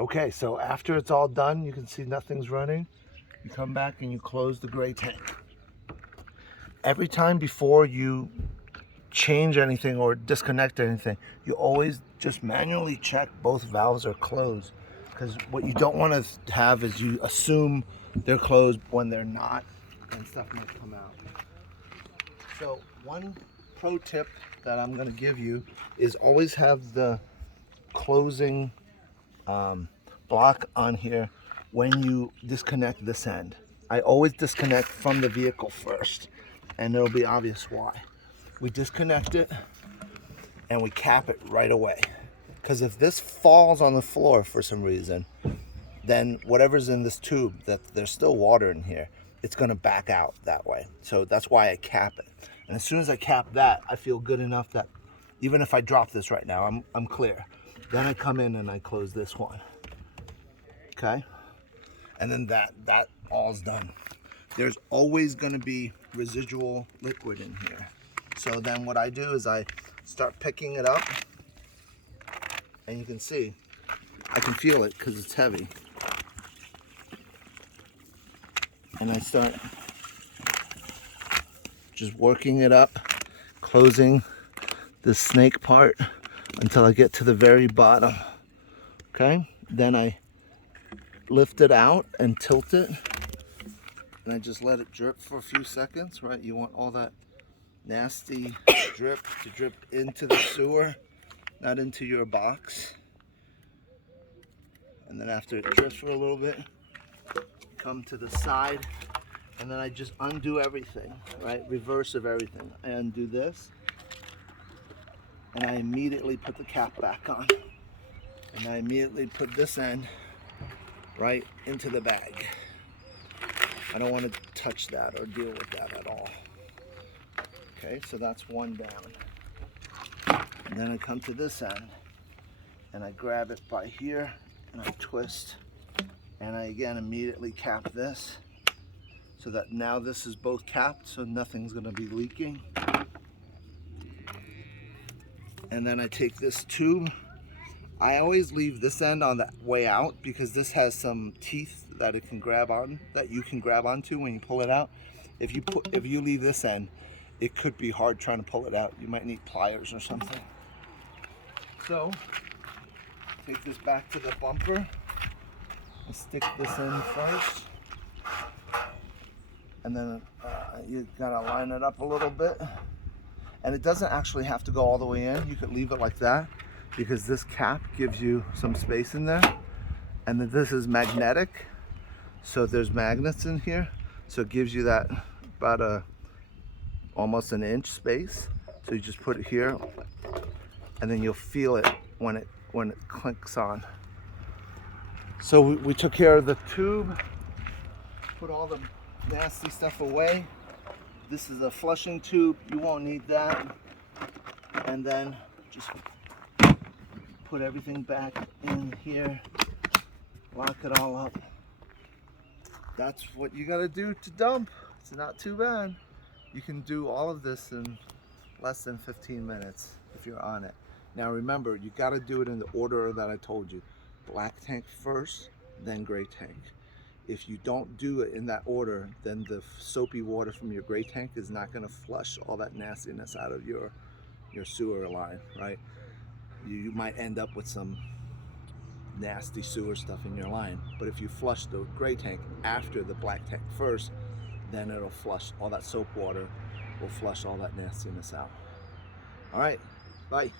Okay, so after it's all done, you can see nothing's running. You come back and you close the gray tank. Every time before you change anything or disconnect anything, you always just manually check both valves are closed, because what you don't want to have is you assume they're closed when they're not, and stuff might come out. So one pro tip that I'm going to give you is always have the closing block on here when you disconnect this end. I always disconnect from the vehicle first, and it'll be obvious why. We disconnect it and we cap it right away, because if this falls on the floor for some reason, then whatever's in this tube, that there's still water in here, it's going to back out that way. So that's why I cap it. And as soon as I cap that, I feel good enough that even if I drop this right now, I'm clear. Then I come in and I close this one. Okay? And then that all's done. There's always going to be residual liquid in here. So then what I do is I start picking it up, and you can see, I can feel it because it's heavy. And I start just working it up, closing the snake part until I get to the very bottom. Okay? Then I lift it out and tilt it, and I just let it drip for a few seconds, right? You want all that nasty drip to drip into the sewer, not into your box. And then after it drips for a little bit, come to the side, and then I just undo everything, right? Reverse of everything. I undo this, and I immediately put the cap back on. And I immediately put this end right into the bag. I don't want to touch that or deal with that at all. Okay, so that's one down. And then I come to this end, and I grab it by here, and I twist, and I again immediately cap this, so that now this is both capped, so nothing's going to be leaking. And then I take this tube. I always leave this end on the way out, because this has some teeth that it can grab on, that you can grab onto when you pull it out. If you leave this end, it could be hard trying to pull it out. You might need pliers or something. So take this back to the bumper and stick this in first, and then you gotta line it up a little bit. And it doesn't actually have to go all the way in. You could leave it like that, because this cap gives you some space in there. And then this is magnetic, so there's magnets in here, so it gives you that about almost an inch space. So you just put it here, and then you'll feel it when it clinks on. So we took care of the tube, put all the nasty stuff away. This is a flushing tube, you won't need that. And then just put everything back in here, lock it all up. That's what you gotta do to dump. It's not too bad. You can do all of this in less than 15 minutes if you're on it. Now remember, you gotta do it in the order that I told you. Black tank first, then gray tank. If you don't do it in that order, then the soapy water from your gray tank is not gonna flush all that nastiness out of your sewer line, right? You might end up with some nasty sewer stuff in your line. But if you flush the gray tank after the black tank first, then it'll flush all that soap water, will flush all that nastiness out. All right, bye.